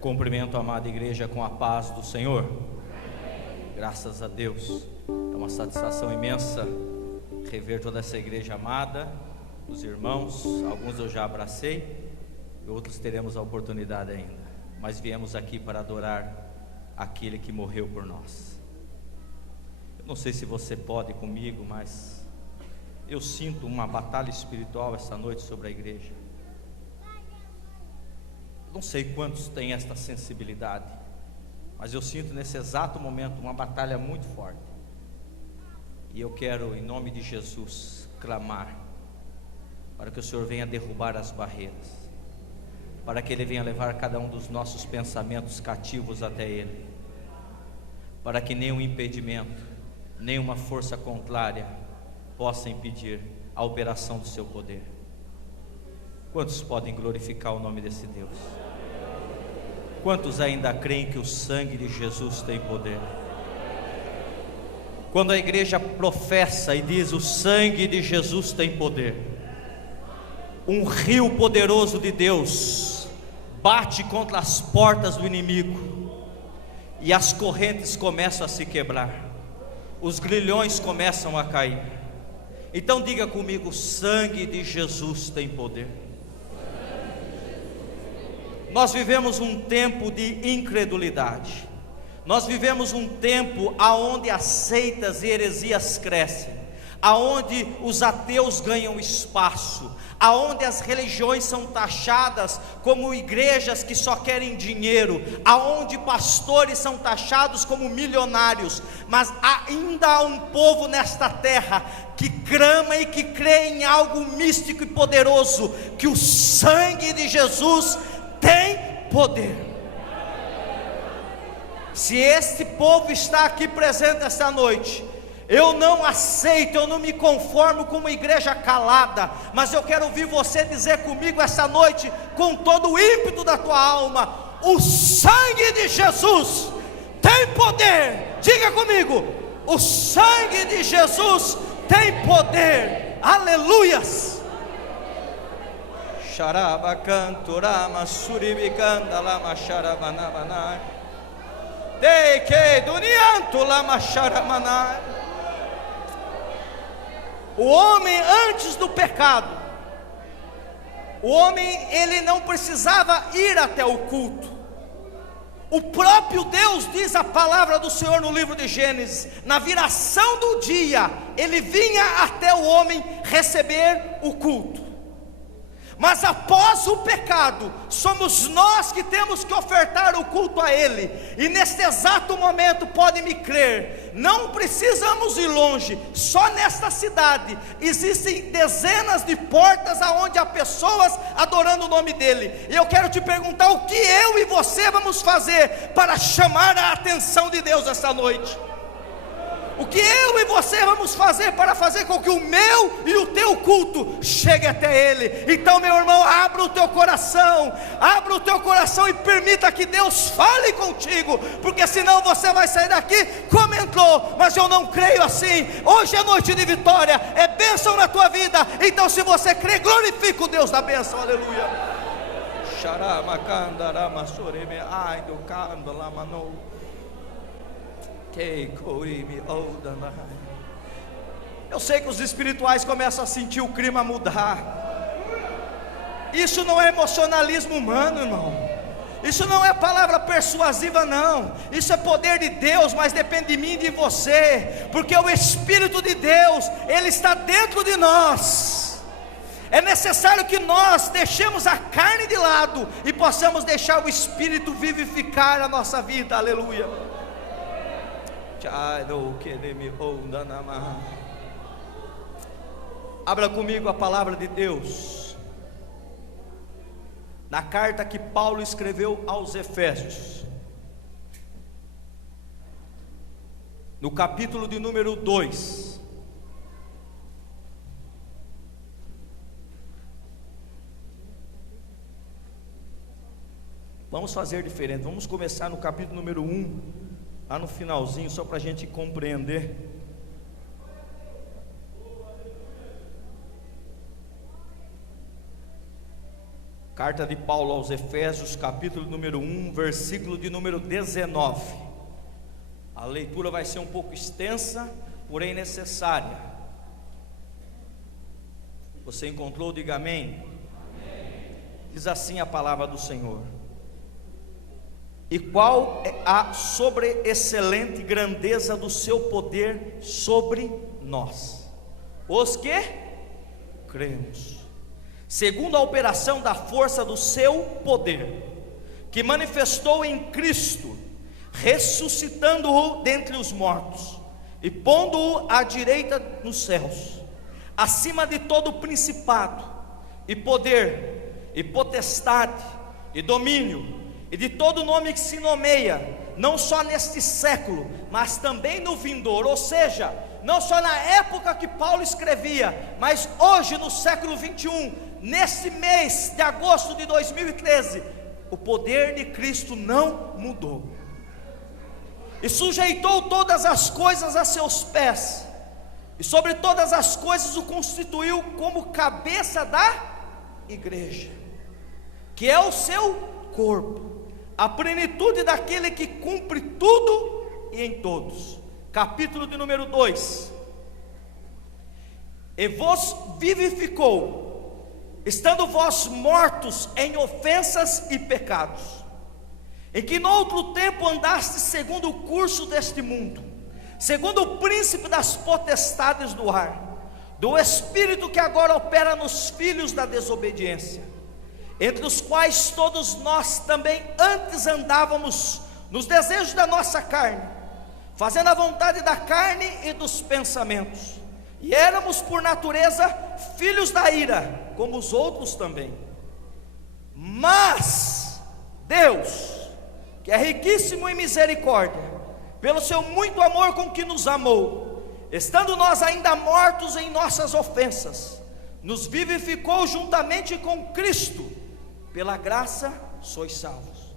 Cumprimento a amada igreja com a paz do Senhor. Graças a Deus. É uma satisfação imensa rever toda essa igreja amada, os irmãos. Alguns eu já abracei, e outros teremos a oportunidade ainda. Mas viemos aqui para adorar aquele que morreu por nós. Eu não sei se você pode comigo, mas eu sinto uma batalha espiritual essa noite sobre a igreja. Não sei quantos têm esta sensibilidade, mas eu sinto nesse exato momento uma batalha muito forte. E eu quero, em nome de Jesus, clamar para que o Senhor venha derrubar as barreiras, para que Ele venha levar cada um dos nossos pensamentos cativos até Ele, para que nenhum impedimento, nenhuma força contrária possa impedir a operação do Seu poder. Quantos podem glorificar o nome desse Deus? Quantos ainda creem que o sangue de Jesus tem poder? Quando a igreja professa e diz o sangue de Jesus tem poder, um rio poderoso de Deus bate contra as portas do inimigo e as correntes começam a se quebrar, os grilhões começam a cair. Então diga comigo: o sangue de Jesus tem poder. Nós vivemos um tempo de incredulidade. Nós vivemos um tempo aonde as seitas e heresias crescem, aonde os ateus ganham espaço, aonde as religiões são taxadas como igrejas que só querem dinheiro, aonde pastores são taxados como milionários. Mas ainda há um povo nesta terra que clama e que crê em algo místico e poderoso, que o sangue de Jesus tem poder. Se este povo está aqui presente esta noite, eu não aceito, eu não me conformo com uma igreja calada, mas eu quero ouvir você dizer comigo esta noite, com todo o ímpeto da tua alma: o sangue de Jesus tem poder. Diga comigo: o sangue de Jesus tem poder. Aleluias. Sharaba canturama suribicanda lama sharabanabana deke dunianto lama sharamana. O homem antes do pecado, o homem ele não precisava ir até o culto. O próprio Deus, diz a palavra do Senhor no livro de Gênesis, na viração do dia ele vinha até o homem receber o culto. Mas após o pecado, somos nós que temos que ofertar o culto a Ele. E neste exato momento, pode me crer, não precisamos ir longe. Só nesta cidade existem dezenas de portas aonde há pessoas adorando o nome dEle. E eu quero te perguntar: o que eu e você vamos fazer para chamar a atenção de Deus esta noite? O que eu e você vamos fazer para fazer com que o meu e o teu culto chegue até Ele? Então, meu irmão, abra o teu coração e permita que Deus fale contigo, porque senão você vai sair daqui como entrou. Mas eu não creio assim. Hoje é noite de vitória, é bênção na tua vida. Então, se você crê, glorifica o Deus da bênção. Aleluia. Eu sei que os espirituais começam a sentir o clima mudar. Isso não é emocionalismo humano, irmão. Isso não é palavra persuasiva, não. Isso é poder de Deus, mas depende de mim e de você, porque o Espírito de Deus, Ele está dentro de nós. É necessário que nós deixemos a carne de lado e possamos deixar o Espírito vivificar a nossa vida. Aleluia. Abra comigo a palavra de Deus na carta que Paulo escreveu aos Efésios, no capítulo de número 2. Vamos fazer diferente, vamos começar no capítulo número 1, lá no finalzinho, só para a gente compreender. Carta de Paulo aos Efésios, capítulo número 1, versículo de número 19. A leitura vai ser um pouco extensa, porém necessária. Você encontrou? Diga amém. Amém. Diz assim a palavra do Senhor: e qual é a sobreexcelente grandeza do seu poder sobre nós, os que cremos, segundo a operação da força do seu poder, que manifestou em Cristo, ressuscitando-o dentre os mortos, e pondo-o à direita nos céus, acima de todo principado, e poder, e potestade, e domínio, e de todo nome que se nomeia, não só neste século, mas também no vindouro. Ou seja, não só na época que Paulo escrevia, mas hoje no século 21, nesse mês de agosto de 2013, o poder de Cristo não mudou, e sujeitou todas as coisas a seus pés, e sobre todas as coisas o constituiu como cabeça da igreja, que é o seu corpo, a plenitude daquele que cumpre tudo e em todos. Capítulo de número 2: e vos vivificou, estando vós mortos em ofensas e pecados, em que no outro tempo andastes segundo o curso deste mundo, segundo o príncipe das potestades do ar, do espírito que agora opera nos filhos da desobediência, entre os quais todos nós também antes andávamos nos desejos da nossa carne, fazendo a vontade da carne e dos pensamentos, e éramos por natureza filhos da ira, como os outros também. Mas Deus, que é riquíssimo em misericórdia, pelo seu muito amor com que nos amou, estando nós ainda mortos em nossas ofensas, nos vivificou juntamente com Cristo. Pela graça sois salvos,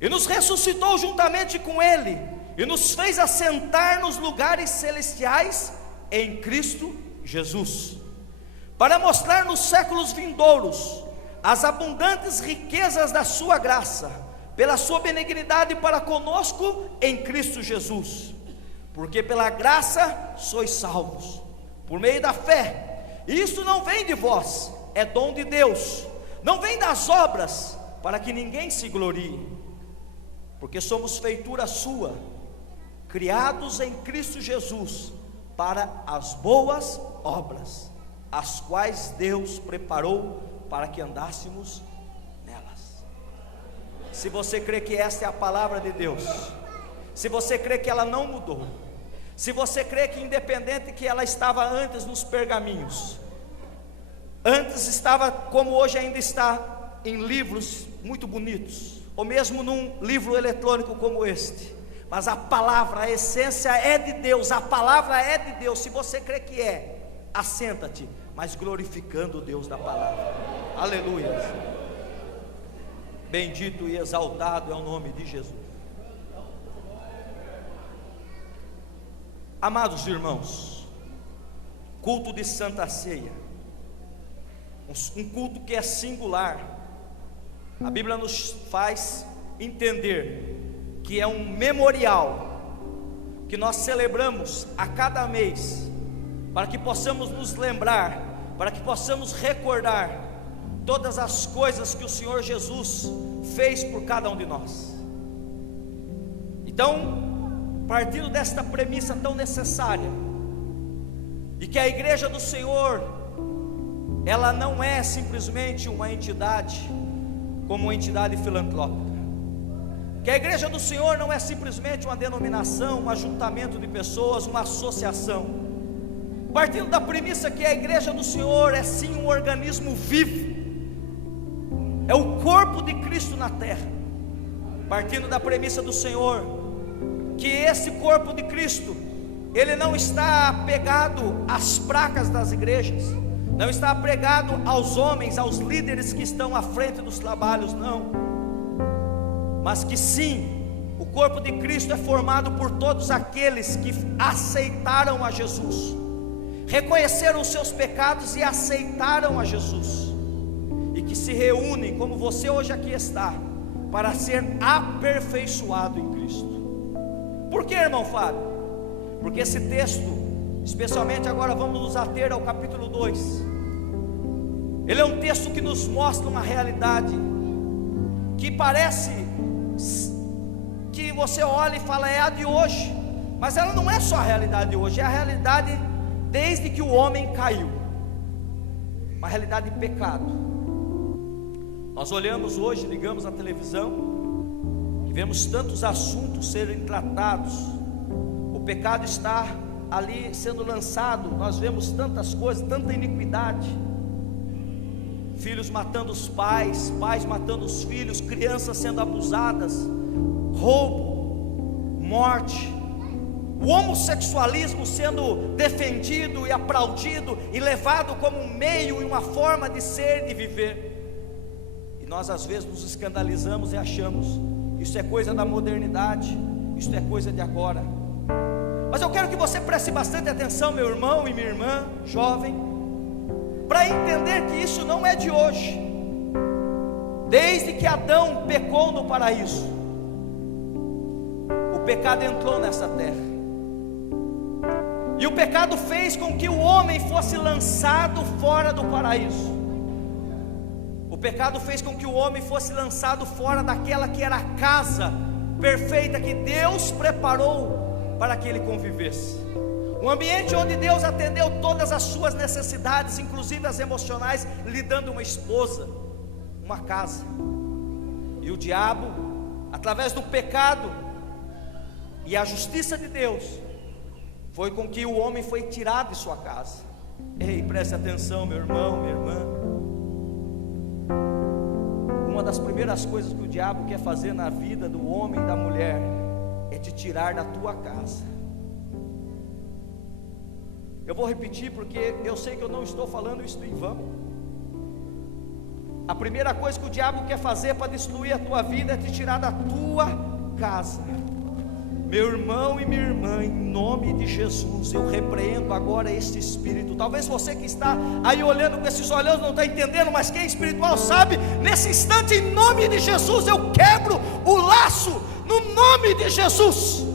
e nos ressuscitou juntamente com Ele, e nos fez assentar nos lugares celestiais em Cristo Jesus, para mostrar nos séculos vindouros as abundantes riquezas da sua graça, pela sua benignidade para conosco em Cristo Jesus. Porque pela graça sois salvos, por meio da fé, e isso não vem de vós, é dom de Deus, não vem das obras, para que ninguém se glorie, porque somos feitura sua, criados em Cristo Jesus, para as boas obras, as quais Deus preparou para que andássemos nelas. Se você crê que esta é a palavra de Deus, se você crê que ela não mudou, se você crê que independente que ela estava antes nos pergaminhos, antes estava como hoje ainda está em livros muito bonitos, ou mesmo num livro eletrônico como este, mas a palavra, a essência é de Deus, a palavra é de Deus. Se você crê que é, assenta-te, mas glorificando o Deus da palavra. Aleluia. Bendito e exaltado é o nome de Jesus. Amados irmãos, culto de Santa Ceia, um culto que é singular. A Bíblia nos faz entender que é um memorial que nós celebramos a cada mês, para que possamos nos lembrar, para que possamos recordar todas as coisas que o Senhor Jesus fez por cada um de nós. Então, partindo desta premissa tão necessária, de que a igreja do Senhor, ela não é simplesmente uma entidade, como uma entidade filantrópica, que a igreja do Senhor não é simplesmente uma denominação, um ajuntamento de pessoas, uma associação, partindo da premissa que a igreja do Senhor é sim um organismo vivo, é o corpo de Cristo na terra, partindo da premissa do Senhor, que esse corpo de Cristo, ele não está apegado às placas das igrejas, não está apegado aos homens, aos líderes que estão à frente dos trabalhos, não, mas que sim, o corpo de Cristo é formado por todos aqueles que aceitaram a Jesus, reconheceram os seus pecados e aceitaram a Jesus, e que se reúnem, como você hoje aqui está, para ser aperfeiçoado em Cristo. Por que, irmão Fábio? Porque esse texto, especialmente agora vamos nos ater ao capítulo 2, ele é um texto que nos mostra uma realidade que parece que você olha e fala, é a de hoje, mas ela não é só a realidade de hoje, é a realidade desde que o homem caiu, uma realidade de pecado. Nós olhamos hoje, ligamos a televisão e vemos tantos assuntos serem tratados, o pecado está ali sendo lançado, nós vemos tantas coisas, tanta iniquidade, filhos matando os pais, pais matando os filhos, crianças sendo abusadas, roubo, morte, o homossexualismo sendo defendido e aplaudido e levado como um meio e uma forma de ser e de viver, e nós às vezes nos escandalizamos e achamos, isso é coisa da modernidade, isso é coisa de agora. Mas eu quero que você preste bastante atenção, meu irmão e minha irmã, jovem, para entender que isso não é de hoje. Desde que Adão pecou no paraíso, o pecado entrou nessa terra, e o pecado fez com que o homem fosse lançado fora do paraíso. O pecado fez com que o homem fosse lançado fora daquela que era a casa perfeita que Deus preparou para que ele convivesse, um ambiente onde Deus atendeu todas as suas necessidades, inclusive as emocionais, lhe dando uma esposa, uma casa. E o diabo, através do pecado e a justiça de Deus, foi com que o homem foi tirado de sua casa. Ei, preste atenção, meu irmão, minha irmã. Uma das primeiras coisas que o diabo quer fazer na vida do homem e da mulher é te tirar da tua casa. Eu vou repetir porque eu sei que eu não estou falando isso em vão. A primeira coisa que o diabo quer fazer para destruir a tua vida é te tirar da tua casa. Meu irmão e minha irmã, em nome de Jesus, eu repreendo agora este espírito. Talvez você que está aí olhando com esses olhos não está entendendo, mas quem é espiritual sabe. Nesse instante, em nome de Jesus, eu quebro o laço, no nome de Jesus.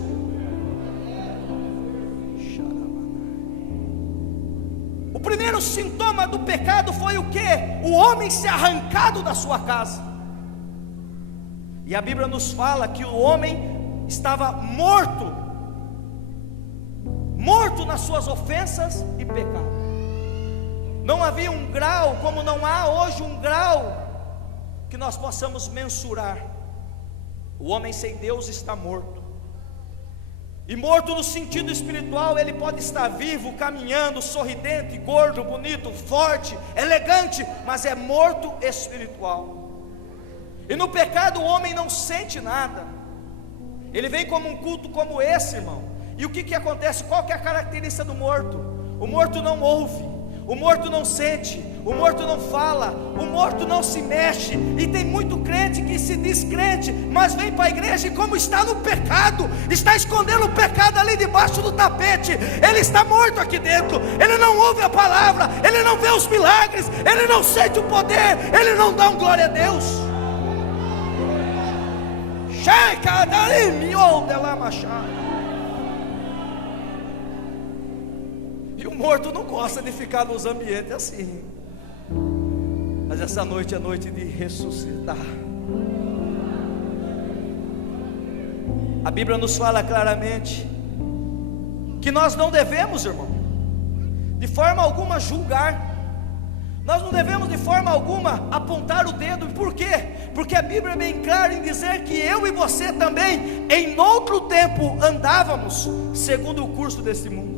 O primeiro sintoma do pecado foi o que? O homem ser arrancado da sua casa. E a Bíblia nos fala que o homem estava morto nas suas ofensas e pecado. Não havia um grau, como não há hoje um grau que nós possamos mensurar. O homem sem Deus está morto. E morto no sentido espiritual, ele pode estar vivo, caminhando, sorridente, gordo, bonito, forte, elegante, mas é morto espiritual. E no pecado o homem não sente nada. Ele vem como um culto como esse, irmão. E o que acontece? Qual que é a característica do morto? O morto não ouve, o morto não sente, o morto não fala, o morto não se mexe. E tem muito crente que se diz crente, mas vem para a igreja e como está no pecado, está escondendo o pecado ali debaixo do tapete. Ele está morto aqui dentro, ele não ouve a palavra, ele não vê os milagres, ele não sente o poder, ele não dá um glória a Deus. E o morto não gosta de ficar nos ambientes assim. Mas essa noite é noite de ressuscitar. A Bíblia nos fala claramente que nós não devemos, irmão, de forma alguma julgar. Nós não devemos de forma alguma apontar o dedo. Por quê? Porque a Bíblia é bem clara em dizer que eu e você também, em outro tempo, andávamos segundo o curso desse mundo.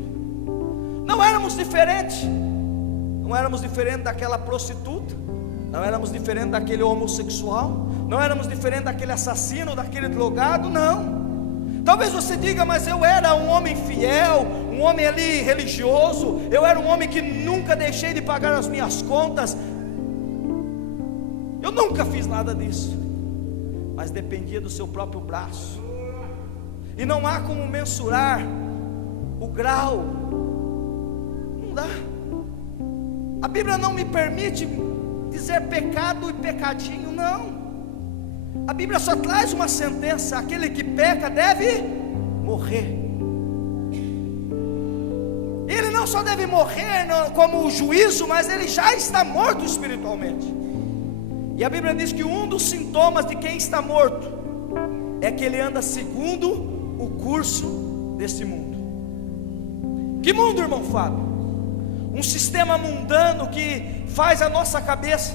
Não éramos diferentes. Não éramos diferentes daquela prostituta, não éramos diferentes daquele homossexual, não éramos diferentes daquele assassino, daquele drogado, não. Talvez você diga, mas eu era um homem fiel, um homem ali religioso, eu era um homem que nunca deixei de pagar as minhas contas. Eu nunca fiz nada disso, mas dependia do seu próprio braço. E não há como mensurar o grau, não dá. A Bíblia não me permite dizer pecado e pecadinho, não. A Bíblia só traz uma sentença: aquele que peca deve morrer. Ele não só deve morrer como juízo, mas ele já está morto espiritualmente. E a Bíblia diz que um dos sintomas de quem está morto é que ele anda segundo o curso desse mundo. Que mundo, irmão Fábio? Um sistema mundano que faz a nossa cabeça,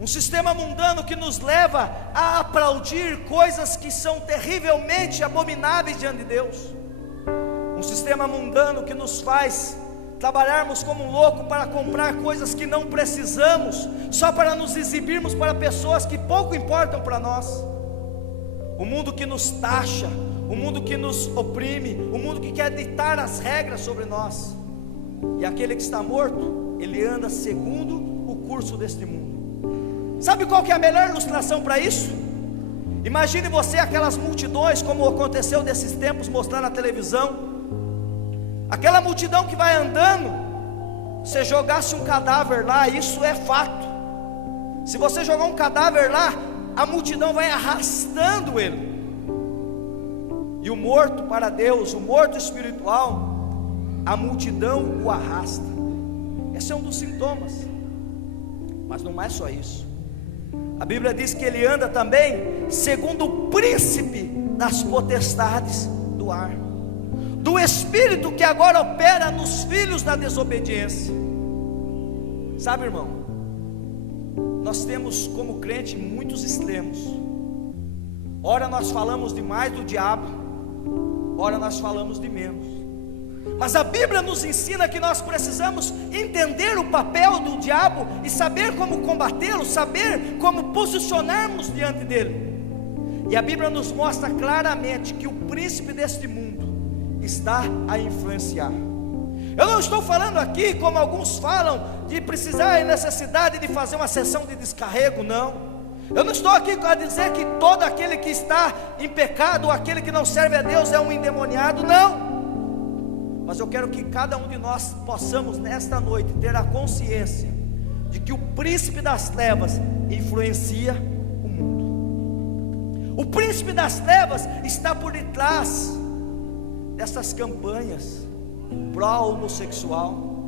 um sistema mundano que nos leva a aplaudir coisas que são terrivelmente abomináveis diante de Deus. Um sistema mundano que nos faz trabalharmos como um louco para comprar coisas que não precisamos, só para nos exibirmos para pessoas que pouco importam para nós. O mundo que nos taxa, o mundo que nos oprime, o mundo que quer ditar as regras sobre nós. E aquele que está morto, ele anda segundo o curso deste mundo. Sabe qual que é a melhor ilustração para isso? Imagine você aquelas multidões, como aconteceu nesses tempos, mostrar na televisão. Aquela multidão que vai andando, você jogasse um cadáver lá, isso é fato. Se você jogar um cadáver lá, a multidão vai arrastando ele. E o morto para Deus, o morto espiritual, a multidão o arrasta. Esse é um dos sintomas. Mas não é só isso. A Bíblia diz que ele anda também segundo o príncipe das potestades do ar, do espírito que agora opera nos filhos da desobediência. Sabe, irmão, nós temos como crente muitos extremos. Ora nós falamos demais do diabo, ora nós falamos de menos. Mas a Bíblia nos ensina que nós precisamos entender o papel do diabo e saber como combatê-lo, saber como posicionarmos diante dele. E a Bíblia nos mostra claramente que o príncipe deste mundo está a influenciar. Eu não estou falando aqui, como alguns falam, de precisar e necessidade de fazer uma sessão de descarrego, não. Eu não estou aqui a dizer que todo aquele que está em pecado, ou aquele que não serve a Deus é um endemoniado, não. Mas eu quero que cada um de nós possamos nesta noite ter a consciência de que o príncipe das trevas influencia o mundo. O príncipe das trevas está por detrás dessas campanhas pró-homossexual.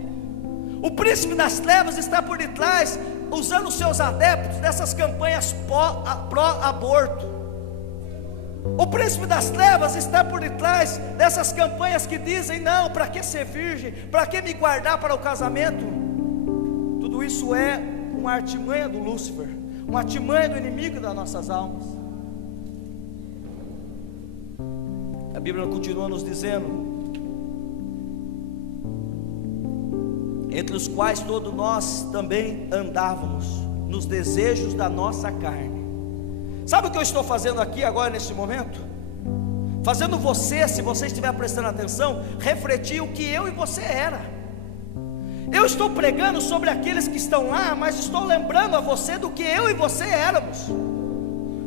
O príncipe das trevas está por detrás, usando os seus adeptos, dessas campanhas pró-aborto. O príncipe das trevas está por detrás dessas campanhas que dizem: não, para que ser virgem? Para que me guardar para o casamento? Tudo isso é uma artimanha do Lúcifer, uma artimanha do inimigo das nossas almas. A Bíblia continua nos dizendo: entre os quais todos nós também andávamos nos desejos da nossa carne. Sabe o que eu estou fazendo aqui agora neste momento? Fazendo você, se você estiver prestando atenção, refletir o que eu e você era. Eu estou pregando sobre aqueles que estão lá, mas estou lembrando a você do que eu e você éramos.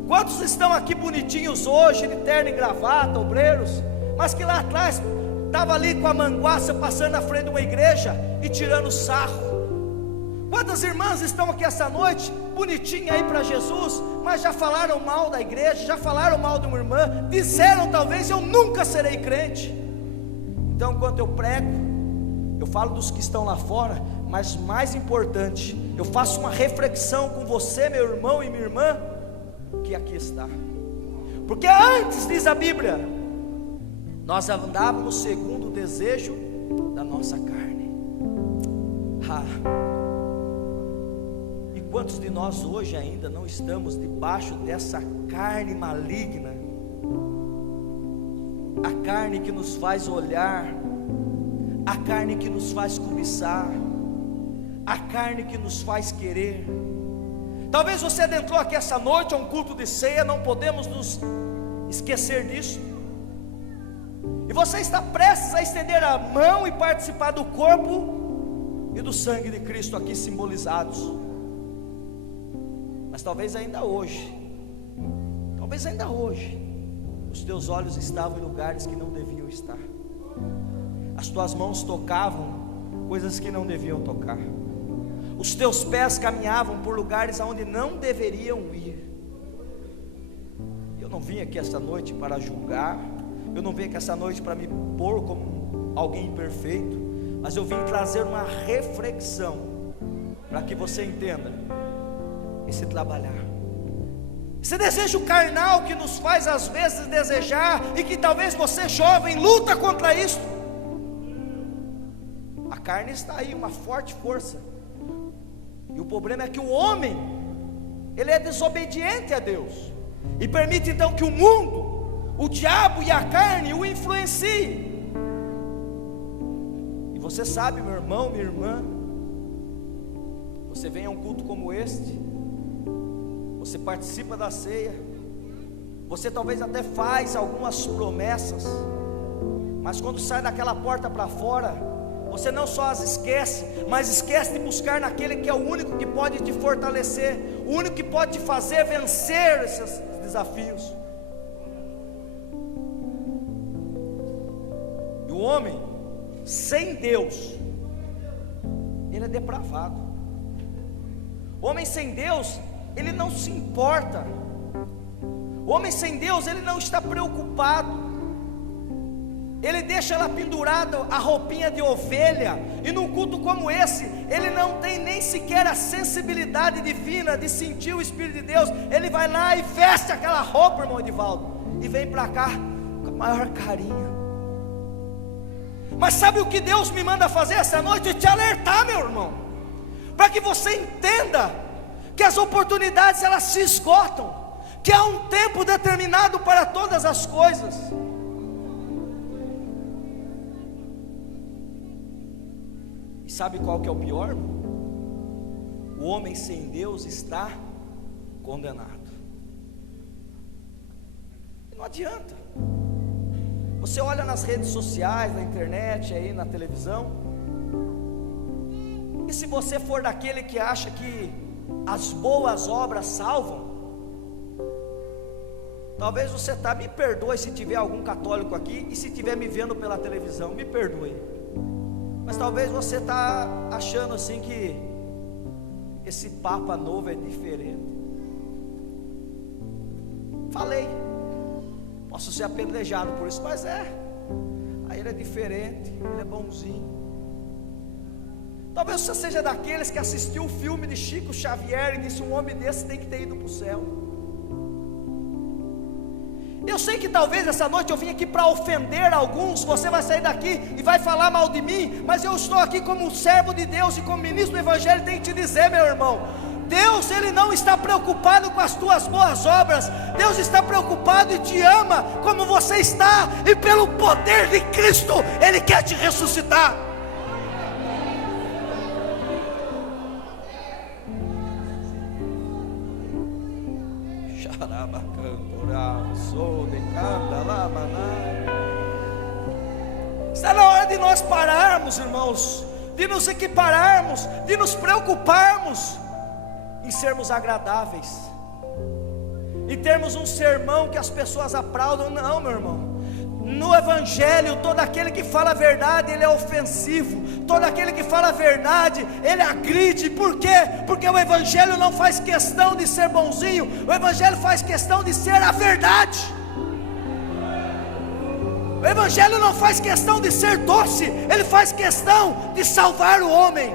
Quantos estão aqui bonitinhos hoje, de terno e gravata, obreiros, mas que lá atrás estava ali com a manguaça passando na frente de uma igreja e tirando sarro? Quantas irmãs estão aqui essa noite, bonitinha aí para Jesus, mas já falaram mal da igreja, já falaram mal de uma irmã, disseram talvez: eu nunca serei crente. Então, enquanto eu prego, eu falo dos que estão lá fora, mas mais importante, eu faço uma reflexão com você, meu irmão e minha irmã, que aqui está. Porque antes, diz a Bíblia, nós andávamos segundo o desejo da nossa carne. E quantos de nós hoje ainda não estamos debaixo dessa carne maligna? A carne que nos faz olhar, a carne que nos faz cobiçar, a carne que nos faz querer. Talvez você adentrou aqui essa noite a um culto de ceia, não podemos nos esquecer disso. E você está prestes a estender a mão e participar do corpo e do sangue de Cristo aqui simbolizados. Mas talvez ainda hoje, os teus olhos estavam em lugares que não deviam estar. As tuas mãos tocavam coisas que não deviam tocar. os teus pés caminhavam por lugares aonde não deveriam ir. Eu não vim aqui esta noite para julgar, eu não vim aqui esta noite para me pôr como alguém imperfeito, mas eu vim trazer uma reflexão, para que você entenda esse trabalhar, esse desejo carnal que nos faz às vezes desejar, e que talvez você jovem luta contra isso. A carne está aí, uma forte força, e o problema é que o homem, ele é desobediente a Deus, e permite então que o mundo, o diabo e a carne o influenciem. E você sabe, meu irmão, minha irmã, você vem a um culto como este, você participa da ceia, você talvez até faz algumas promessas, mas quando sai daquela porta para fora, você não só as esquece, mas esquece de buscar naquele que é o único que pode te fortalecer, o único que pode te fazer vencer esses desafios. E o homem sem Deus, ele é depravado. O homem sem Deus, ele não se importa. O homem sem Deus, ele não está preocupado. Ele deixa ela pendurada, a roupinha de ovelha, e num culto como esse, ele não tem nem sequer a sensibilidade divina de sentir o Espírito de Deus. Ele vai lá e veste aquela roupa, irmão Edivaldo, e vem para cá com a maior carinho. Mas sabe o que Deus me manda fazer essa noite? Te alertar, meu irmão, para que você entenda que as oportunidades elas se esgotam, que há um tempo determinado para todas as coisas. E sabe qual que é o pior, irmão? O homem sem Deus está condenado. E não adianta. Você olha nas redes sociais, na internet, aí na televisão, e se você for daquele que acha que as boas obras salvam, talvez você me perdoe se tiver algum católico aqui, e se estiver me vendo pela televisão, me perdoe, mas talvez você está achando assim que esse Papa novo é diferente. Falei, posso ser apedrejado por isso, mas aí ele é diferente, ele é bonzinho. Talvez você seja daqueles que assistiu o filme de Chico Xavier e disse: um homem desse tem que ter ido para o céu. Eu sei que talvez essa noite eu vim aqui para ofender alguns. Você vai sair daqui e vai falar mal de mim, mas eu estou aqui como servo de Deus e como ministro do Evangelho. E tenho que te dizer, meu irmão, Deus, Ele não está preocupado com as tuas boas obras. Deus está preocupado e te ama como você está, e pelo poder de Cristo Ele quer te ressuscitar. Está na hora de nós pararmos, irmãos, de nos equipararmos, de nos preocuparmos em sermos agradáveis, em termos um sermão que as pessoas aplaudam. Não, meu irmão, no Evangelho, todo aquele que fala a verdade, ele é ofensivo. Todo aquele que fala a verdade, ele agride. Por quê? Porque o Evangelho não faz questão de ser bonzinho, o Evangelho faz questão de ser a verdade. O Evangelho não faz questão de ser doce, ele faz questão de salvar o homem.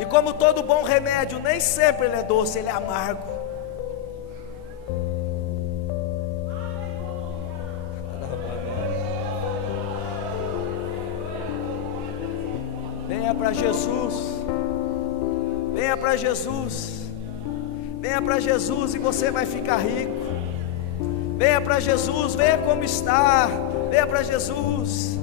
E como todo bom remédio, nem sempre ele é doce, ele é amargo. Venha para Jesus, venha para Jesus, venha para Jesus e você vai ficar rico. Venha para Jesus, venha como está, venha para Jesus.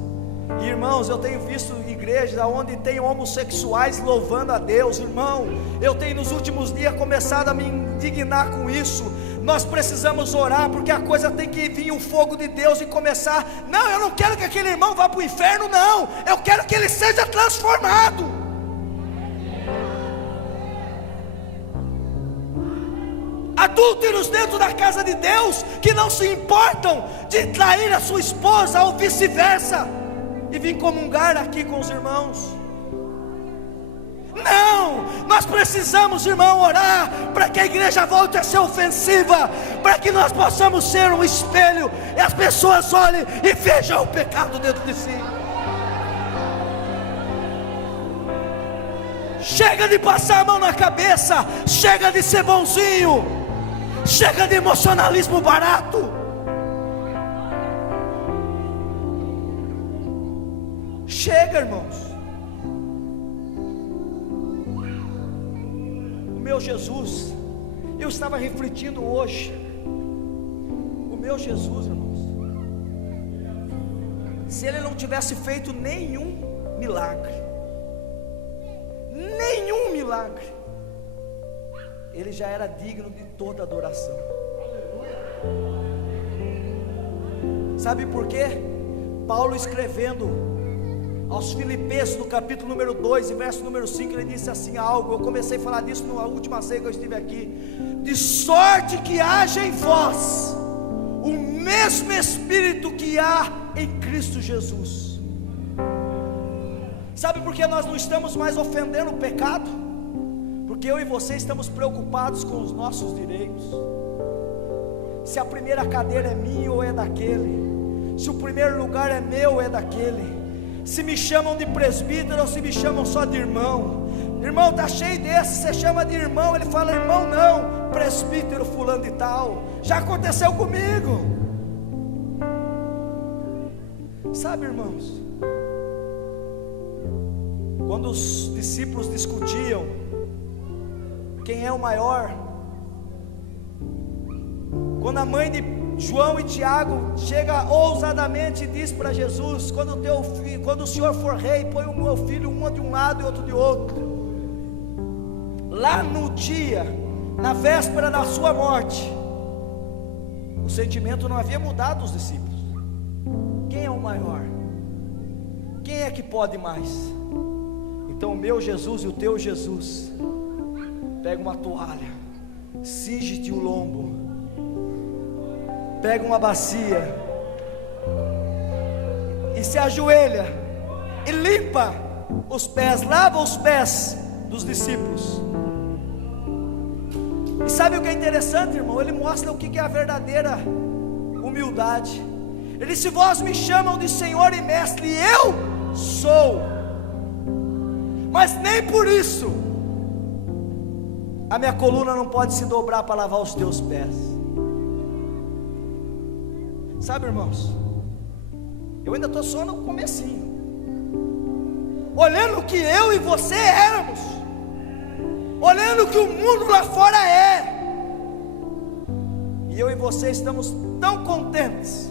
E, irmãos, eu tenho visto igrejas onde tem homossexuais louvando a Deus. Irmão, eu tenho nos últimos dias começado a me indignar com isso. Nós precisamos orar, porque a coisa tem que vir o fogo de Deus e começar. Não, eu não quero que aquele irmão vá para o inferno, não. Eu quero que ele seja transformado. Adúlteros dentro da casa de Deus, que não se importam de trair a sua esposa ou vice-versa, e vir comungar aqui com os irmãos. Não, Não, nós precisamos, irmão, orar para que a igreja volte a ser ofensiva, para que nós possamos ser um espelho e as pessoas olhem e vejam o pecado dentro de si. Chega de passar a mão na cabeça, chega de ser bonzinho, chega de emocionalismo barato. Chega, irmãos. O meu Jesus, eu estava refletindo hoje, o meu Jesus, irmãos, se ele não tivesse feito nenhum milagre, ele já era digno de toda adoração. Sabe por quê? Paulo escrevendo aos Filipenses, no capítulo número 2, e verso número 5, ele disse assim algo, eu comecei a falar disso na última ceia que eu estive aqui: de sorte que haja em vós o mesmo Espírito que há em Cristo Jesus. Sabe por que nós não estamos mais ofendendo o pecado? Porque eu e você estamos preocupados com os nossos direitos. Se a primeira cadeira é minha ou é daquele, se o primeiro lugar é meu ou é daquele, se me chamam de presbítero ou se me chamam só de irmão. Irmão, está cheio desses, você chama de irmão, ele fala irmão não, presbítero fulano de tal. Já aconteceu comigo. Sabe, irmãos, quando os discípulos discutiam quem é o maior, quando a mãe de João e Tiago chega ousadamente e diz para Jesus: quando o Senhor for rei, põe o meu filho um de um lado e outro de outro. Lá no dia, na véspera da sua morte, o sentimento não havia mudado dos discípulos. Quem é o maior? Quem é que pode mais? Então o meu Jesus e o teu Jesus pega uma toalha, cinge-te o lombo, pega uma bacia e se ajoelha e limpa os pés, lava os pés dos discípulos. E sabe o que é interessante, irmão? Ele mostra o que é a verdadeira humildade. Ele disse: vós me chamam de Senhor e Mestre, e eu sou, mas nem por isso a minha coluna não pode se dobrar para lavar os teus pés. Sabe, irmãos, eu ainda estou só no comecinho, olhando o que eu e você éramos, olhando o que o mundo lá fora é, e eu e você estamos tão contentes,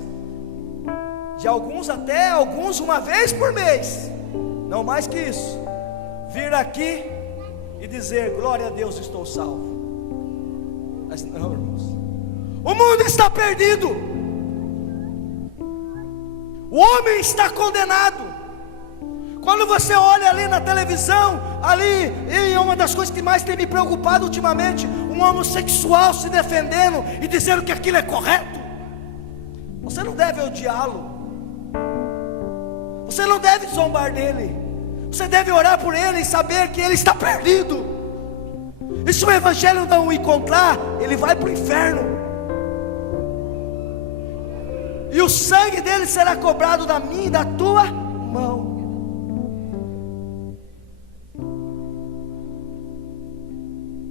de alguns até alguns uma vez por mês, não mais que isso, vir aqui e dizer glória a Deus, estou salvo. Mas não, irmãos, o mundo está perdido, o homem está condenado. Quando você olha ali na televisão, ali, e uma das coisas que mais tem me preocupado ultimamente, um homossexual se defendendo e dizendo que aquilo é correto. Você não deve odiá-lo, você não deve zombar dele, você deve orar por ele e saber que ele está perdido. E se o evangelho não o encontrar, ele vai para o inferno, e o sangue dele será cobrado da minha e da tua mão.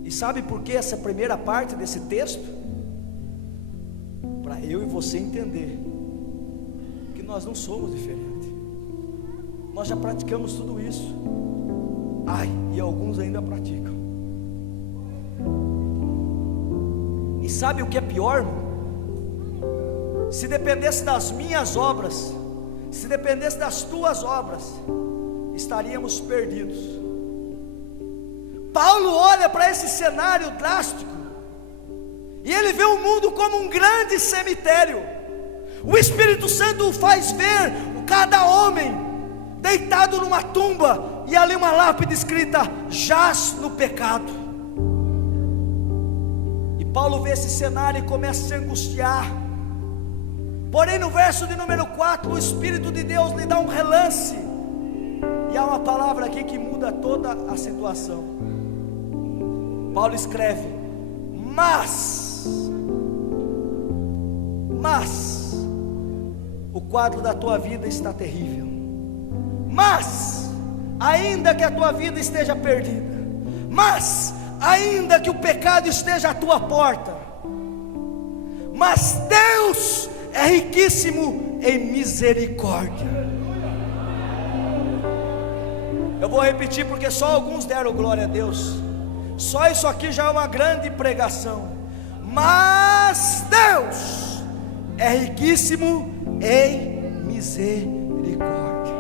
E sabe por que essa primeira parte desse texto? Para eu e você entender que nós não somos diferentes. Nós já praticamos tudo isso. Ai, e alguns ainda praticam. E sabe o que é pior, irmão? Se dependesse das minhas obras, se dependesse das tuas obras, estaríamos perdidos. Paulo olha para esse cenário drástico e ele vê o mundo como um grande cemitério. O Espírito Santo o faz ver cada homem deitado numa tumba e ali uma lápide escrita: jaz no pecado. E Paulo vê esse cenário e começa a se angustiar. Porém no verso de número 4, o Espírito de Deus lhe dá um relance, e há uma palavra aqui que muda toda a situação. Paulo escreve: mas o quadro da tua vida está terrível. Mas, ainda que a tua vida esteja perdida, mas, ainda que o pecado esteja à tua porta, mas Deus é riquíssimo em misericórdia. Eu vou repetir porque só alguns deram glória a Deus. Só isso aqui já é uma grande pregação. Mas Deus é riquíssimo em misericórdia.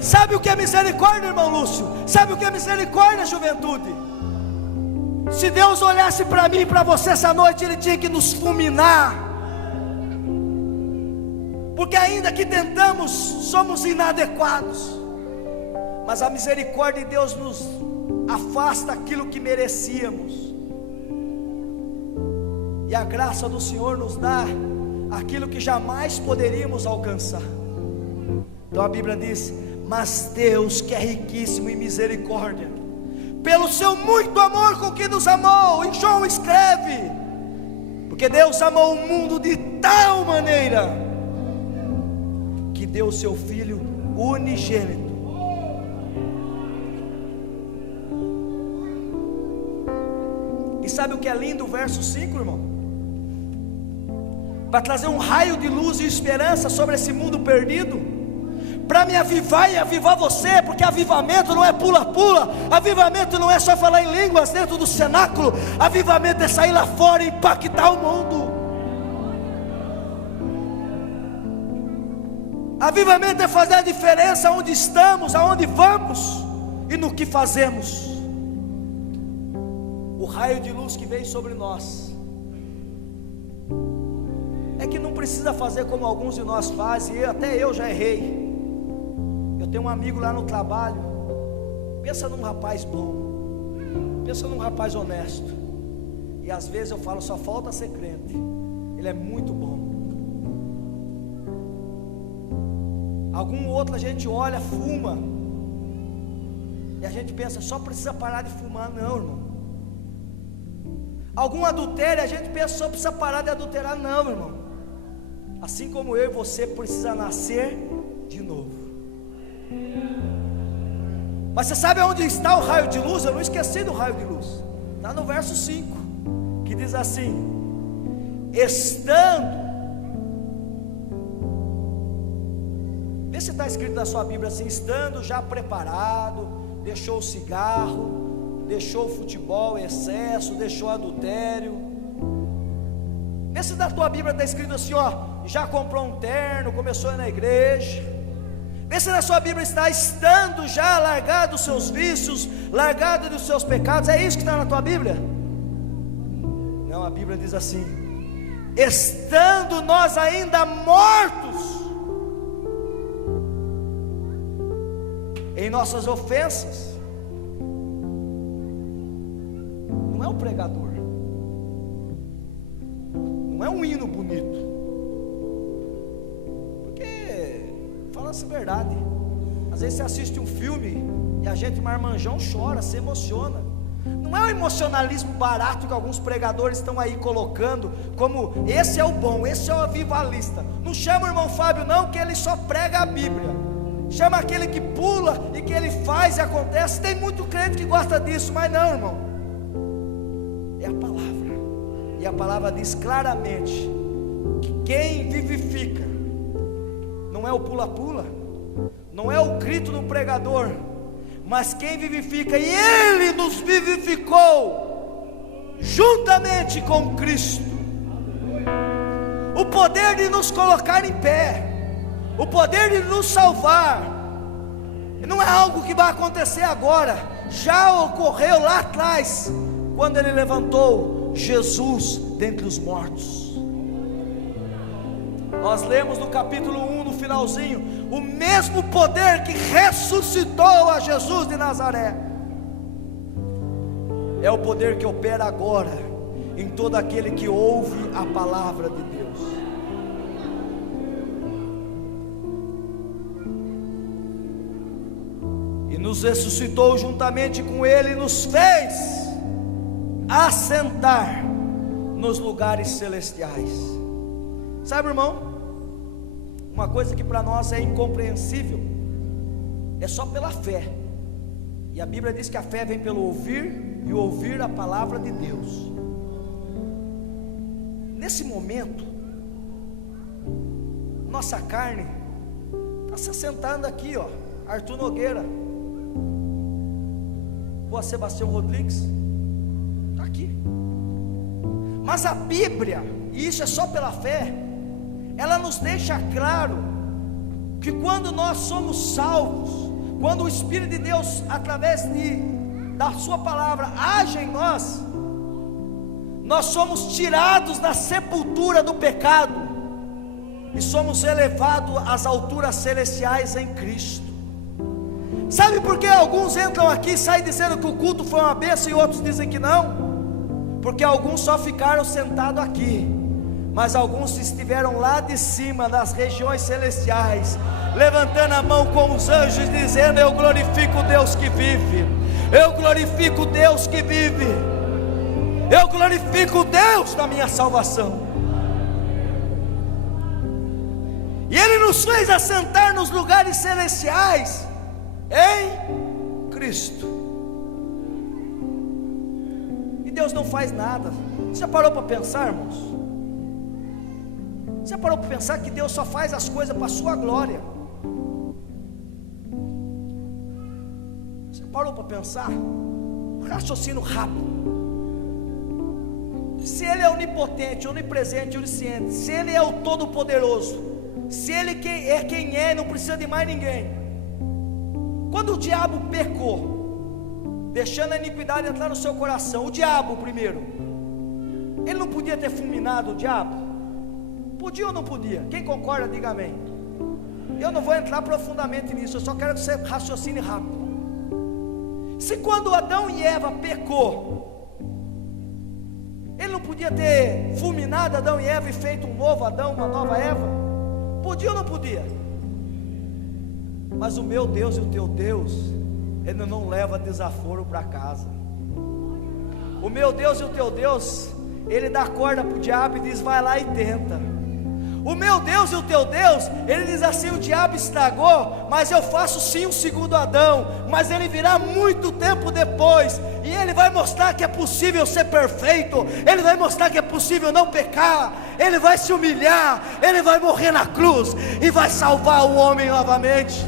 Sabe o que é misericórdia, irmão Lúcio? Sabe o que é misericórdia, juventude? Se Deus olhasse para mim e para você essa noite, Ele tinha que nos fulminar, porque ainda que tentamos, somos inadequados, mas a misericórdia de Deus nos afasta aquilo que merecíamos, e a graça do Senhor nos dá aquilo que jamais poderíamos alcançar. Então a Bíblia diz: mas Deus, que é riquíssimo em misericórdia, pelo seu muito amor com que nos amou, e João escreve: porque Deus amou o mundo de tal maneira, que deu o seu Filho unigênito. E sabe o que é lindo o verso 5, irmão? Para trazer um raio de luz e esperança sobre esse mundo perdido, para me avivar e avivar você, porque avivamento não é pula-pula, avivamento não é só falar em línguas dentro do cenáculo, avivamento é sair lá fora e impactar o mundo. Avivamento é fazer a diferença onde estamos, aonde vamos e no que fazemos. O raio de luz que veio sobre nós é que não precisa fazer como alguns de nós fazem, e até eu já errei. Eu tenho um amigo lá no trabalho, pensa num rapaz bom, pensa num rapaz honesto, e às vezes eu falo, só falta ser crente. Ele é muito bom. Algum outro a gente olha, fuma, e a gente pensa, só precisa parar de fumar. Não, irmão. Algum adultério, a gente pensa, só precisa parar de adulterar. Não, irmão. Assim como eu e você precisa nascer de novo. Mas você sabe onde está o raio de luz? Eu não esqueci do raio de luz. Está no verso 5, que diz assim: estando, vê se está escrito na sua Bíblia assim: estando já preparado, deixou o cigarro, deixou o futebol, excesso, deixou o adultério. Vê se na tua Bíblia está escrito assim, ó, já comprou um terno, começou a ir na igreja. Vê se na sua Bíblia está: estando já largado os seus vícios, largado dos seus pecados. É isso que está na tua Bíblia? Não, a Bíblia diz assim: estando nós ainda mortos em nossas ofensas. Não é um pregador, não é um hino bonito, porque, fala-se a verdade, às vezes você assiste um filme e a gente marmanjão chora, se emociona. Não é o emocionalismo barato que alguns pregadores estão aí colocando, como esse é o bom, esse é o avivalista. Não chama o irmão Fábio não, que ele só prega a Bíblia. Chama aquele que pula e que ele faz e acontece. Tem muito crente que gosta disso, mas não, irmão. É a palavra, e a palavra diz claramente que quem vivifica não é o pula-pula, não é o grito do pregador, mas quem vivifica, e Ele nos vivificou juntamente com Cristo. O poder de nos colocar em pé, o poder de nos salvar, não é algo que vai acontecer agora, já ocorreu lá atrás, quando Ele levantou Jesus dentre os mortos. Nós lemos no capítulo 1, no finalzinho, o mesmo poder que ressuscitou a Jesus de Nazaré, é o poder que opera agora em todo aquele que ouve a palavra de Deus. E nos ressuscitou juntamente com Ele e nos fez assentar nos lugares celestiais. Sabe, irmão, uma coisa que para nós é incompreensível, é só pela fé. E a Bíblia diz que a fé vem pelo ouvir, e ouvir a palavra de Deus. Nesse momento, nossa carne está se assentando aqui, ó. Arthur Nogueira, Rua Sebastião Rodrigues, está aqui. Mas a Bíblia, e isso é só pela fé, ela nos deixa claro que quando nós somos salvos, quando o Espírito de Deus, através da sua palavra, age em nós, nós somos tirados da sepultura do pecado e somos elevados às alturas celestiais em Cristo. Sabe por que alguns entram aqui e saem dizendo que o culto foi uma bênção e outros dizem que não? Porque alguns só ficaram sentados aqui, mas alguns estiveram lá de cima, nas regiões celestiais, levantando a mão com os anjos, dizendo: eu glorifico o Deus que vive, eu glorifico o Deus que vive, eu glorifico o Deus da minha salvação. E Ele nos fez assentar nos lugares celestiais em Cristo. E Deus não faz nada. Você já parou para pensar, irmãos? Você já parou para pensar que Deus só faz as coisas para a sua glória? Você parou para pensar? Raciocínio rápido. Se Ele é onipotente, onipresente, onisciente, se Ele é o todo-poderoso, se Ele é quem é, não precisa de mais ninguém. Quando o diabo pecou, deixando a iniquidade entrar no seu coração, o diabo primeiro, ele não podia ter fulminado o diabo? Podia ou não podia? Quem concorda, diga amém. Eu não vou entrar profundamente nisso, eu só quero que você raciocine rápido. Se quando Adão e Eva pecou, Ele não podia ter fulminado Adão e Eva e feito um novo Adão, uma nova Eva? Podia ou não podia? Mas o meu Deus e o teu Deus, Ele não leva desaforo para casa. O meu Deus e o teu Deus, Ele dá corda para o diabo e diz: vai lá e tenta. O meu Deus e o teu Deus, Ele diz assim: o diabo estragou, mas eu faço sim um segundo Adão, mas ele virá muito tempo depois, e Ele vai mostrar que é possível ser perfeito, Ele vai mostrar que é possível não pecar, Ele vai se humilhar, Ele vai morrer na cruz, e vai salvar o homem novamente.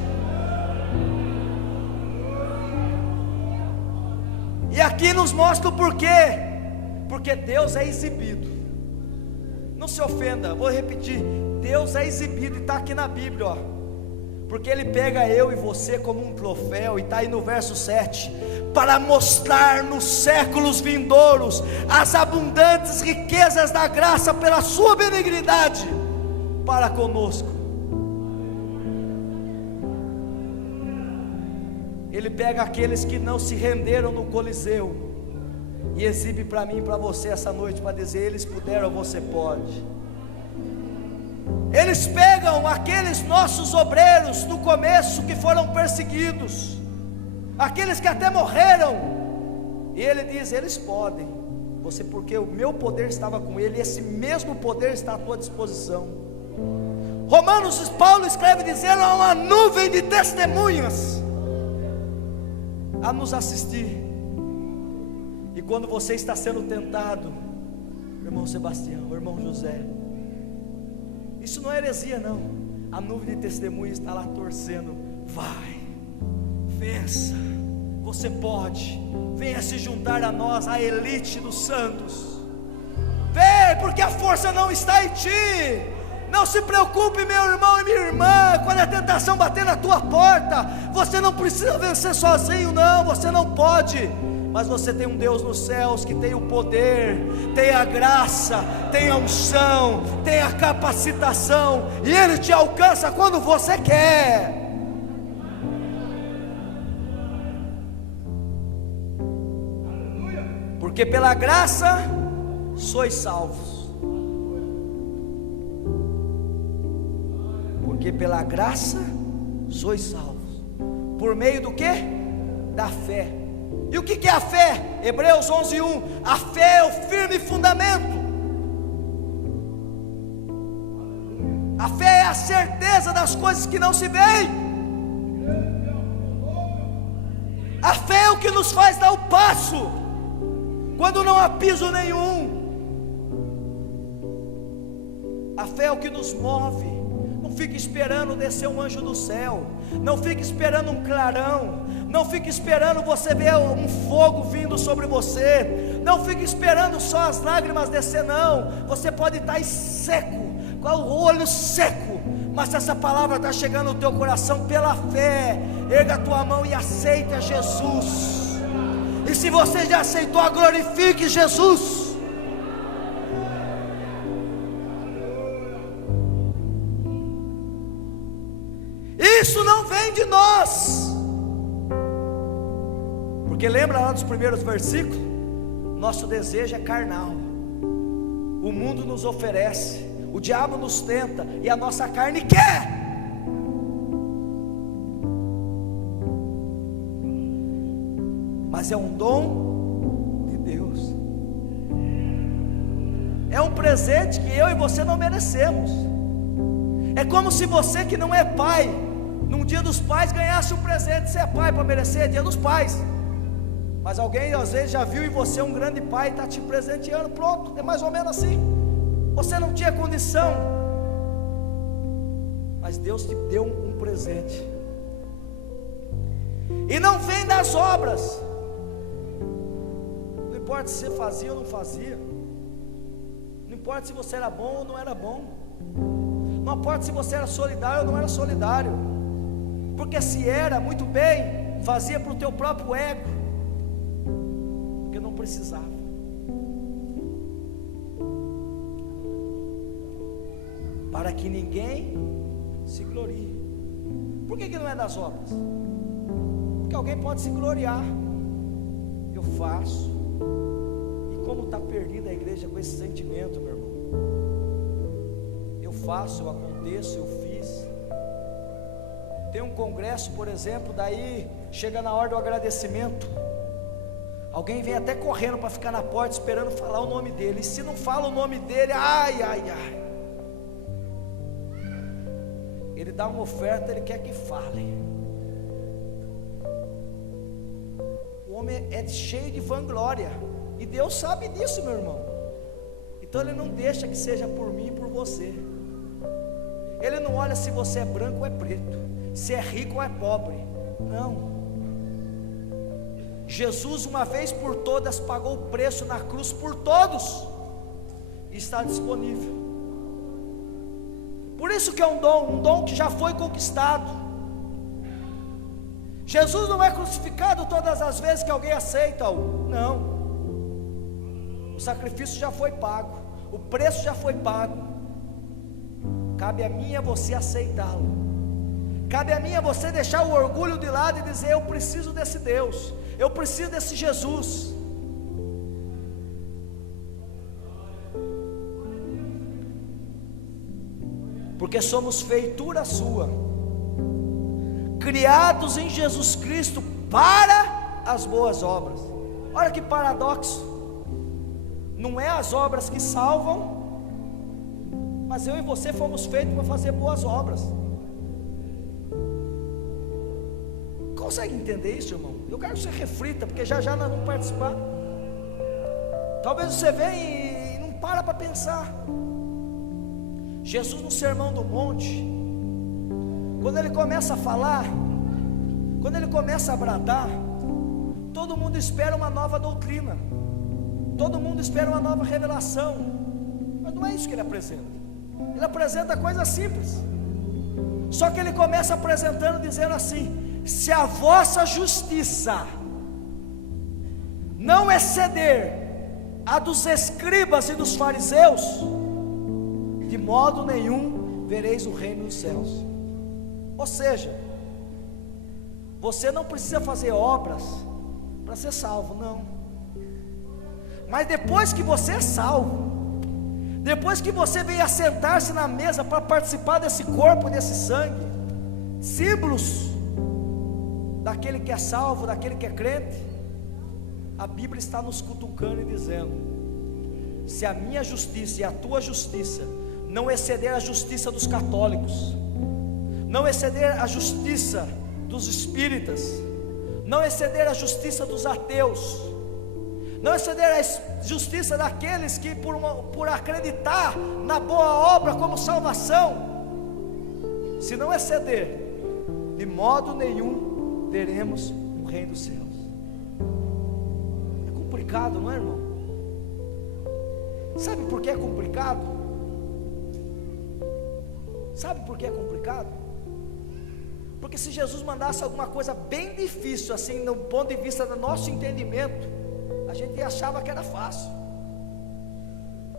E aqui nos mostra o porquê, porque Deus é exibido. Não se ofenda, vou repetir: Deus é exibido, e está aqui na Bíblia, ó. Porque Ele pega eu e você como um troféu, e está aí no verso 7, para mostrar nos séculos vindouros as abundantes riquezas da graça pela sua benignidade para conosco. Ele pega aqueles que não se renderam no Coliseu e exibe para mim e para você essa noite, para dizer: eles puderam, você pode. Eles pegam aqueles nossos obreiros no começo que foram perseguidos, aqueles que até morreram, e Ele diz: eles podem, você, porque o meu poder estava com ele, e esse mesmo poder está à tua disposição. Romanos, Paulo escreve dizendo: há uma nuvem de testemunhas a nos assistir. E quando você está sendo tentado, irmão Sebastião, irmão José, isso não é heresia não, a nuvem de testemunha está lá torcendo: vai, vença, você pode, venha se juntar a nós, a elite dos santos, vem, porque a força não está em ti. Não se preocupe, meu irmão e minha irmã, quando a tentação bater na tua porta, você não precisa vencer sozinho, não, você não pode, mas você tem um Deus nos céus que tem o poder, tem a graça, tem a unção, tem a capacitação, e Ele te alcança quando você quer. Porque pela graça sois salvos. Porque pela graça sois salvos. Por meio do quê? da fé. E o que é a fé? Hebreus 11:1. A fé é o firme fundamento. A fé é a certeza das coisas que não se veem. A fé é o que nos faz dar o passo quando não há piso nenhum. A fé é o que nos move. Não fique esperando descer um anjo do céu. Não fique esperando um clarão. Não fique esperando você ver um fogo vindo sobre você. Não fique esperando só as lágrimas descer, não. Você pode estar seco, com o olho seco, mas se essa palavra está chegando no teu coração pela fé, erga a tua mão e aceita Jesus. E se você já aceitou, glorifique Jesus. Isso não vem de nós, porque lembra lá dos primeiros versículos? Nosso desejo é carnal. O mundo nos oferece, o diabo nos tenta, e a nossa carne quer. Mas é um dom de Deus. É um presente que eu e você não merecemos. É como se você que não é pai, num dia dos pais ganhasse um presente. Você é pai para merecer, é dia dos pais. Mas alguém às vezes já viu em você um grande pai e está te presenteando. Pronto, é mais ou menos assim. Você não tinha condição, mas Deus te deu um presente. E não vem das obras. Não importa se você fazia ou não fazia. Não importa se você era bom ou não era bom. Não importa se você era solidário ou não era solidário. Porque se era, muito bem, fazia para o teu próprio ego, porque não precisava. Para que ninguém se glorie. Por que não é das obras? Porque alguém pode se gloriar. Eu faço. E como está perdida a igreja com esse sentimento, meu irmão? Eu faço, eu aconteço, eu fiz. Tem um congresso, por exemplo, daí chega na hora do agradecimento. Alguém vem até correndo para ficar na porta esperando falar o nome dele. E se não fala o nome dele, ai, ai, ai. Ele dá uma oferta, ele quer que fale. O homem é cheio de vanglória, e Deus sabe disso, meu irmão. Então Ele não deixa que seja por mim e por você. Ele não olha se você é branco ou é preto, se é rico ou é pobre. Não. Jesus uma vez por todas pagou o preço na cruz por todos, e está disponível. Por isso que é um dom que já foi conquistado. Jesus não é crucificado todas as vezes que alguém aceita-o. Não. O sacrifício já foi pago, o preço já foi pago. Cabe a mim e a você aceitá-lo. Cabe a mim e a você deixar o orgulho de lado e dizer: eu preciso desse Deus, eu preciso desse Jesus. Porque somos feitura sua, criados em Jesus Cristo para as boas obras. Olha que paradoxo. Não é as obras que salvam, mas eu e você fomos feitos para fazer boas obras. Consegue entender isso, irmão? Eu quero que você reflita, porque já nós vamos participar. Talvez você venha e não para pensar. Jesus no Sermão do Monte, quando ele começa a falar, quando ele começa a bradar, todo mundo espera uma nova doutrina, todo mundo espera uma nova revelação, mas não é isso que ele apresenta. Ele apresenta coisas simples. Só que ele começa apresentando, dizendo assim: se a vossa justiça não exceder a dos escribas e dos fariseus, de modo nenhum vereis o reino dos céus. Ou seja, você não precisa fazer obras para ser salvo, não. Mas depois que você é salvo, depois que você vem assentar-se na mesa para participar desse corpo, desse sangue, símbolos daquele que é salvo, daquele que é crente, a Bíblia está nos cutucando e dizendo: se a minha justiça e a tua justiça não exceder a justiça dos católicos, não exceder a justiça dos espíritas, não exceder a justiça dos ateus, não exceder a justiça daqueles que por acreditar na boa obra como salvação, se não exceder, de modo nenhum veremos o reino dos céus. É complicado, não é, irmão? Sabe por que é complicado? Sabe por que é complicado? Porque se Jesus mandasse alguma coisa bem difícil, assim, no ponto de vista do nosso entendimento, a gente achava que era fácil.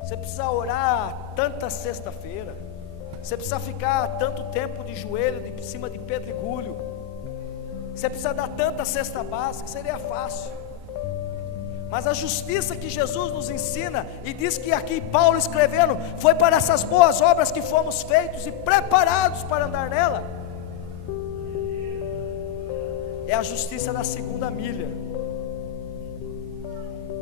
Você precisa orar tanta sexta-feira, você precisa ficar tanto tempo de joelho em cima de pedregulho, você precisa dar tanta cesta básica, seria fácil. Mas a justiça que Jesus nos ensina, e diz que aqui Paulo escrevendo, foi para essas boas obras que fomos feitos e preparados para andar nela, é a justiça da segunda milha,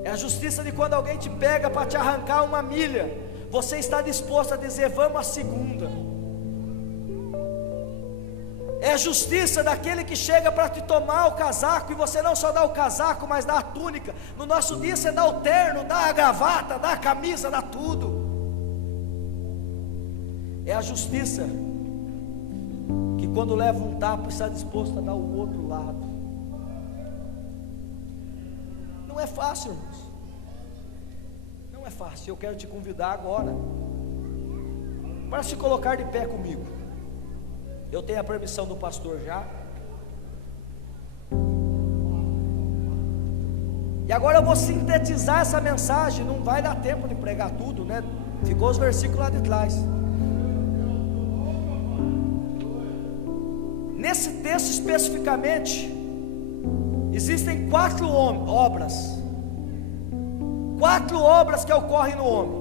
é a justiça de quando alguém te pega para te arrancar uma milha, você está disposto a dizer: vamos à segunda. É a justiça daquele que chega para te tomar o casaco, e você não só dá o casaco, mas dá a túnica. No nosso dia você dá o terno, dá a gravata, dá a camisa, dá tudo. É a justiça que quando leva um tapa está disposto a dar o outro lado. Não é fácil, irmãos. Não é fácil. Eu quero te convidar agora para se colocar de pé comigo. Eu tenho a permissão do pastor já. E agora eu vou sintetizar essa mensagem. Não vai dar tempo de pregar tudo, né? Ficou os versículos lá de trás. Nesse texto especificamente, existem 4 obras. 4 obras que ocorrem no homem.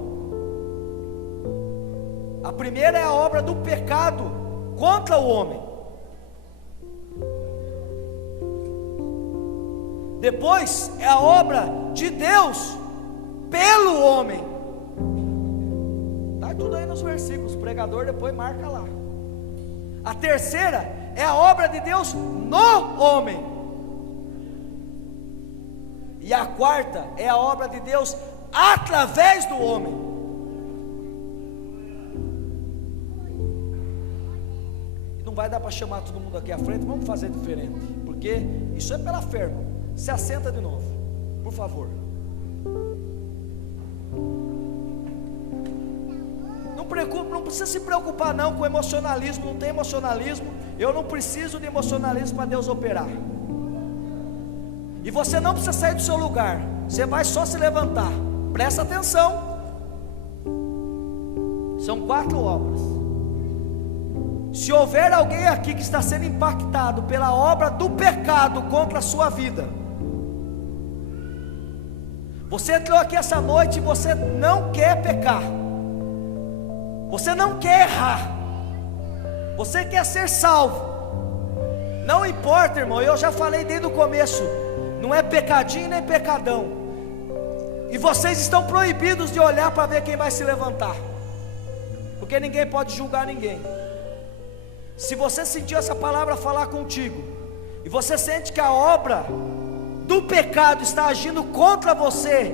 A primeira é a obra do pecado contra o homem. Depois é a obra de Deus pelo homem. Está tudo aí nos versículos. O pregador depois marca lá. A terceira é a obra de Deus no homem. E a quarta é a obra de Deus através do homem. Não vai dar para chamar todo mundo aqui à frente. Vamos fazer diferente, porque isso é pela fé, irmão. Se assenta de novo, por favor. Não precisa se preocupar não com emocionalismo. Não tem emocionalismo. Eu não preciso de emocionalismo para Deus operar. E você não precisa sair do seu lugar. Você vai só se levantar. Presta atenção. São 4 obras. Se houver alguém aqui que está sendo impactado pela obra do pecado contra a sua vida, você entrou aqui essa noite e você não quer pecar, você não quer errar, você quer ser salvo. Não importa, irmão, eu já falei desde o começo, não é pecadinho nem pecadão. E vocês estão proibidos de olhar para ver quem vai se levantar, porque ninguém pode julgar ninguém. Se você sentiu essa palavra falar contigo, e você sente que a obra do pecado está agindo contra você,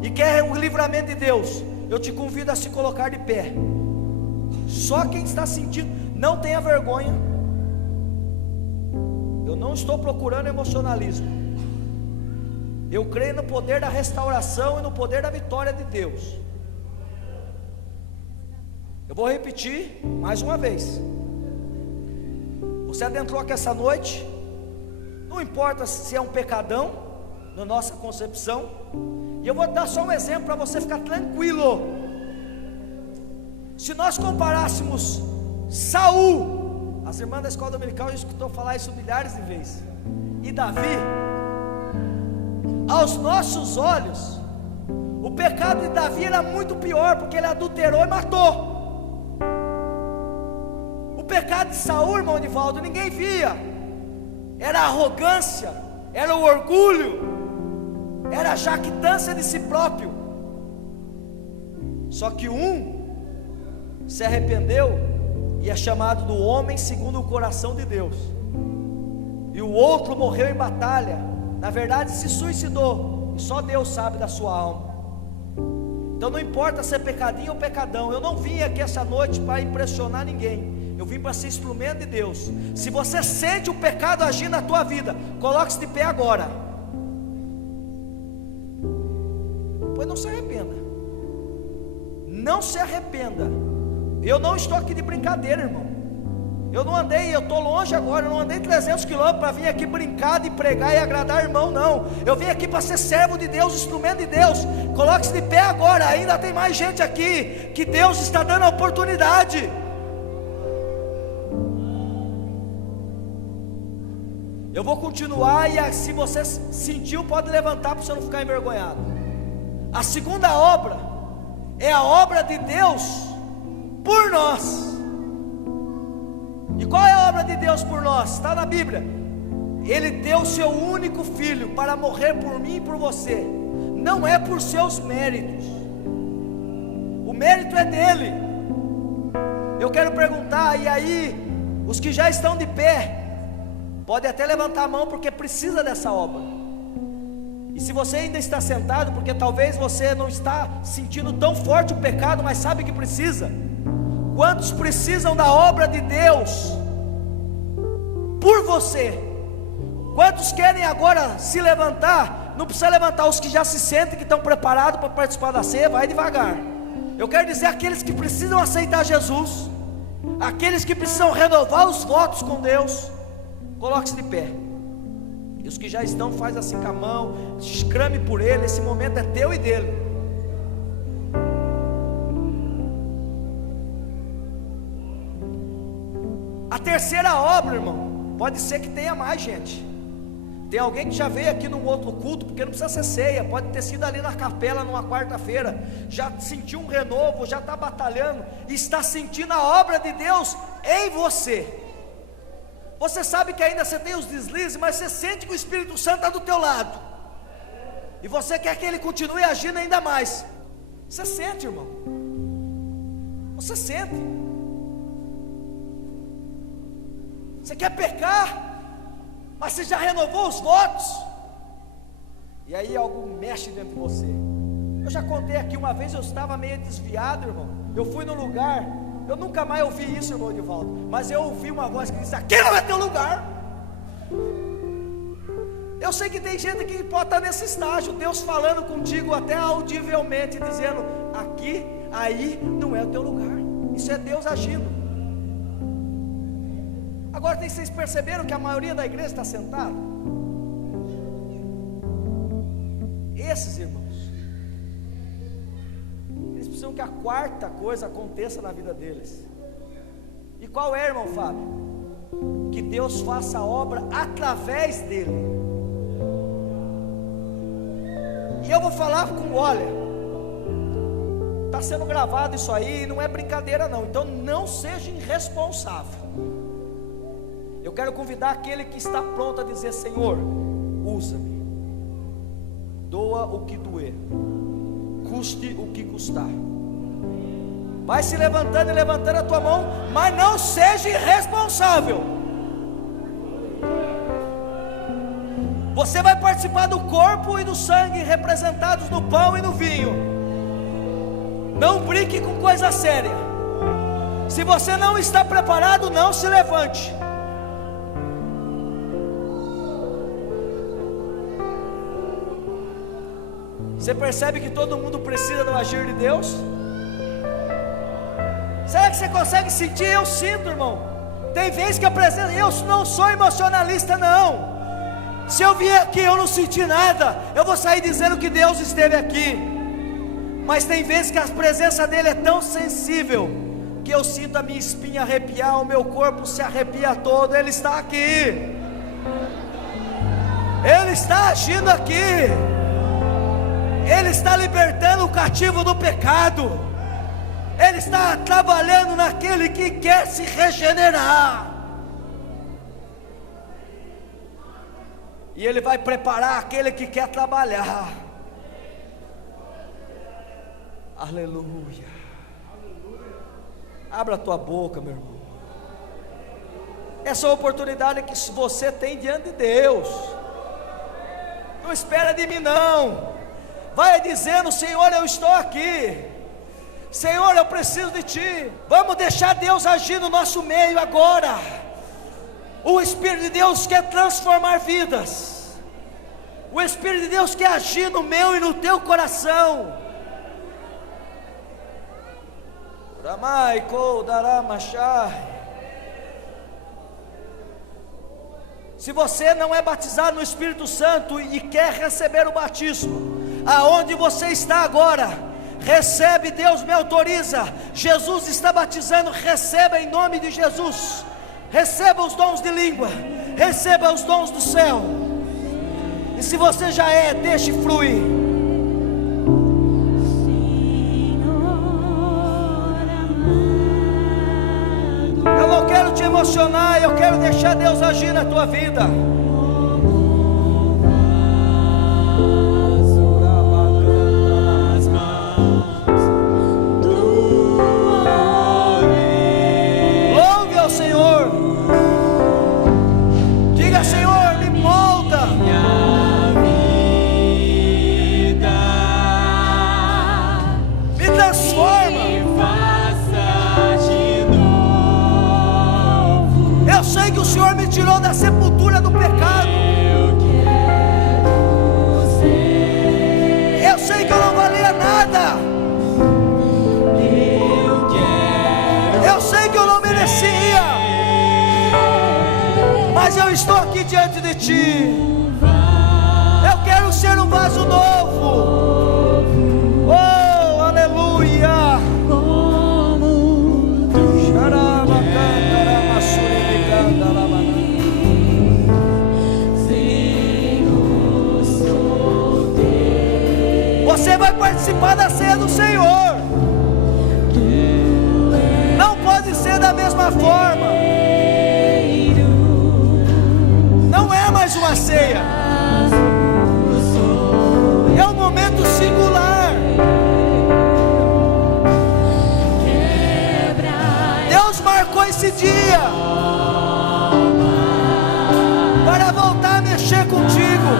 e quer o livramento de Deus, eu te convido a se colocar de pé. Só quem está sentindo, não tenha vergonha. Eu não estou procurando emocionalismo. Eu creio no poder da restauração e no poder da vitória de Deus. Eu vou repetir mais uma vez. Você adentrou aqui essa noite, não importa se é um pecadão, na nossa concepção, e eu vou dar só um exemplo para você ficar tranquilo. Se nós comparássemos Saul, as irmãs da escola dominical já escutou falar isso milhares de vezes, e Davi, aos nossos olhos, o pecado de Davi era muito pior, porque ele adulterou e matou. O pecado de Saul, irmão Nivaldo, ninguém via. era a arrogância, era o orgulho, era a jactância de si próprio. Só que um se arrependeu e é chamado do homem segundo o coração de Deus, e o outro morreu em batalha, na verdade se suicidou, e só Deus sabe da sua alma. Então não importa se é pecadinho ou pecadão, eu não vim aqui essa noite para impressionar ninguém, eu vim para ser instrumento de Deus. Se você sente o pecado agir na tua vida, coloque-se de pé agora, pois não se arrependa, não se arrependa. Eu não estou aqui de brincadeira, irmão. Eu não andei, eu estou longe agora, eu não andei 300 quilômetros para vir aqui brincar, de pregar e agradar irmão, não. Eu vim aqui para ser servo de Deus, instrumento de Deus. Coloque-se de pé agora, ainda tem mais gente aqui, que Deus está dando a oportunidade. Eu vou continuar, e se você sentiu, pode levantar para você não ficar envergonhado. A segunda obra é a obra de Deus por nós. E qual é a obra de Deus por nós? Está na Bíblia. Ele deu o seu único filho para morrer por mim e por você. Não é por seus méritos, o mérito é dele. Eu quero perguntar, e aí, os que já estão de pé, pode até levantar a mão, porque precisa dessa obra. E se você ainda está sentado, porque talvez você não está sentindo tão forte o pecado, mas sabe que precisa. Quantos precisam da obra de Deus por você? Quantos querem agora se levantar? Não precisa levantar os que já se sentem, que estão preparados para participar da ceia, vai devagar. Eu quero dizer aqueles que precisam aceitar Jesus, aqueles que precisam renovar os votos com Deus, coloque-se de pé. E os que já estão, faz assim com a mão, exclame por ele, esse momento é teu e dele. A terceira obra, irmão, pode ser que tenha mais gente. Tem alguém que já veio aqui num outro culto, porque não precisa ser ceia, pode ter sido ali na capela numa quarta-feira, já sentiu um renovo, já está batalhando, e está sentindo a obra de Deus em você. Você sabe que ainda você tem os deslizes, mas você sente que o Espírito Santo está do teu lado, e você quer que ele continue agindo ainda mais. Você sente, irmão, você sente. Você quer pecar, mas você já renovou os votos, e aí algo mexe dentro de você. Eu já contei aqui, uma vez eu estava meio desviado, irmão. Eu fui no lugar, eu nunca mais ouvi isso, irmão Edivaldo, mas eu ouvi uma voz que disse: aqui não é teu lugar. Eu sei que tem gente que pode estar nesse estágio, Deus falando contigo até audivelmente, dizendo: aqui, aí não é o teu lugar. Isso é Deus agindo. Agora, vocês perceberam que a maioria da igreja está sentada? Esses irmãos, eles precisam que a quarta coisa aconteça na vida deles. E qual é, irmão Fábio? Que Deus faça a obra através dele. E eu vou falar olha, está sendo gravado isso aí, não é brincadeira não, então não seja irresponsável. Eu quero convidar aquele que está pronto a dizer: Senhor, usa-me, doa o que doer, custe o que custar. Vai se levantando e levantando a tua mão, mas não seja irresponsável. Você vai participar do corpo e do sangue representados no pão e no vinho. Não brinque com coisa séria. Se você não está preparado, não se levante. Você percebe que todo mundo precisa do agir de Deus? Será que você consegue sentir? Eu sinto, irmão. Tem vezes que a presença, eu não sou emocionalista não. Se eu vier aqui e eu não sentir nada, eu vou sair dizendo que Deus esteve aqui. Mas tem vezes que a presença dele é tão sensível, que eu sinto a minha espinha arrepiar, o meu corpo se arrepia todo. Ele está aqui, ele está agindo aqui. Ele está libertando o cativo do pecado. Ele está trabalhando naquele que quer se regenerar. E Ele vai preparar aquele que quer trabalhar. Aleluia. Abra a tua boca, meu irmão. Essa é a oportunidade que você tem diante de Deus. Não espera de mim não. Vai dizendo: Senhor, eu estou aqui. Senhor, eu preciso de Ti. Vamos deixar Deus agir no nosso meio agora. O Espírito de Deus quer transformar vidas. O Espírito de Deus quer agir no meu e no teu coração. Se você não é batizado no Espírito Santo e quer receber o batismo, aonde você está agora, recebe. Deus me autoriza, Jesus está batizando, receba em nome de Jesus. Receba os dons de língua, receba os dons do céu. E se você já é, deixe fluir. Eu não quero te emocionar, eu quero deixar Deus agir na tua vida. Louve ao Senhor. Diga: Senhor, me molda. Me transforma. Eu sei que o Senhor me tirou da sepultura do pecado. Eu sei que eu não valia nada. Eu sei que eu não merecia. Mas eu estou aqui diante de Ti. Eu quero ser um vaso novo. Oh, aleluia. Você vai participar da ceia do Senhor. Não pode ser da mesma forma. Não é mais uma ceia. É um momento singular. Deus marcou esse dia para voltar a mexer contigo,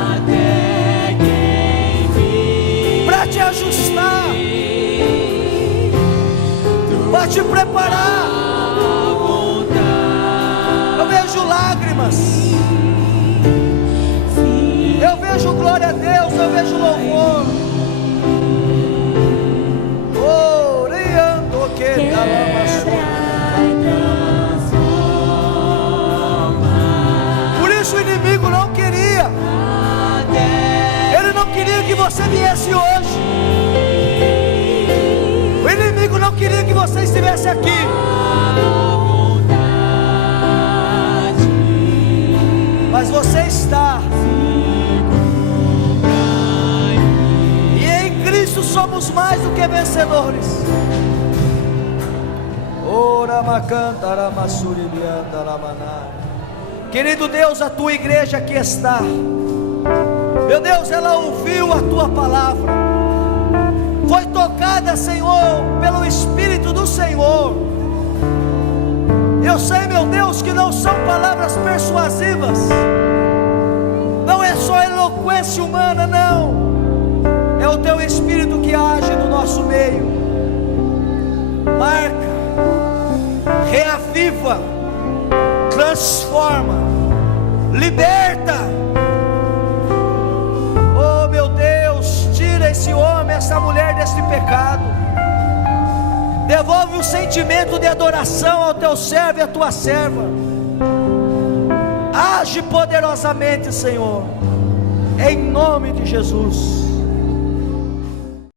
para te ajustar, para te preparar. Eu vejo lágrimas, eu vejo glória a Deus, eu vejo louvor. Orando que dá. O inimigo não queria. Ele não queria que você viesse hoje. O inimigo não queria que você estivesse aqui. Mas você está. E em Cristo somos mais do que vencedores. Ora macantara masuribianda lamaná. Querido Deus, a tua igreja aqui está. Meu Deus, ela ouviu a tua palavra. Foi tocada, Senhor, pelo Espírito do Senhor. Eu sei, meu Deus, que não são palavras persuasivas. Não é só eloquência humana, não. É o teu Espírito que age no nosso meio. Marca, reaviva, transforma, liberta. Oh meu Deus, tira esse homem, essa mulher desse pecado. Devolve o sentimento de adoração ao teu servo e à tua serva. Age poderosamente, Senhor, em nome de Jesus.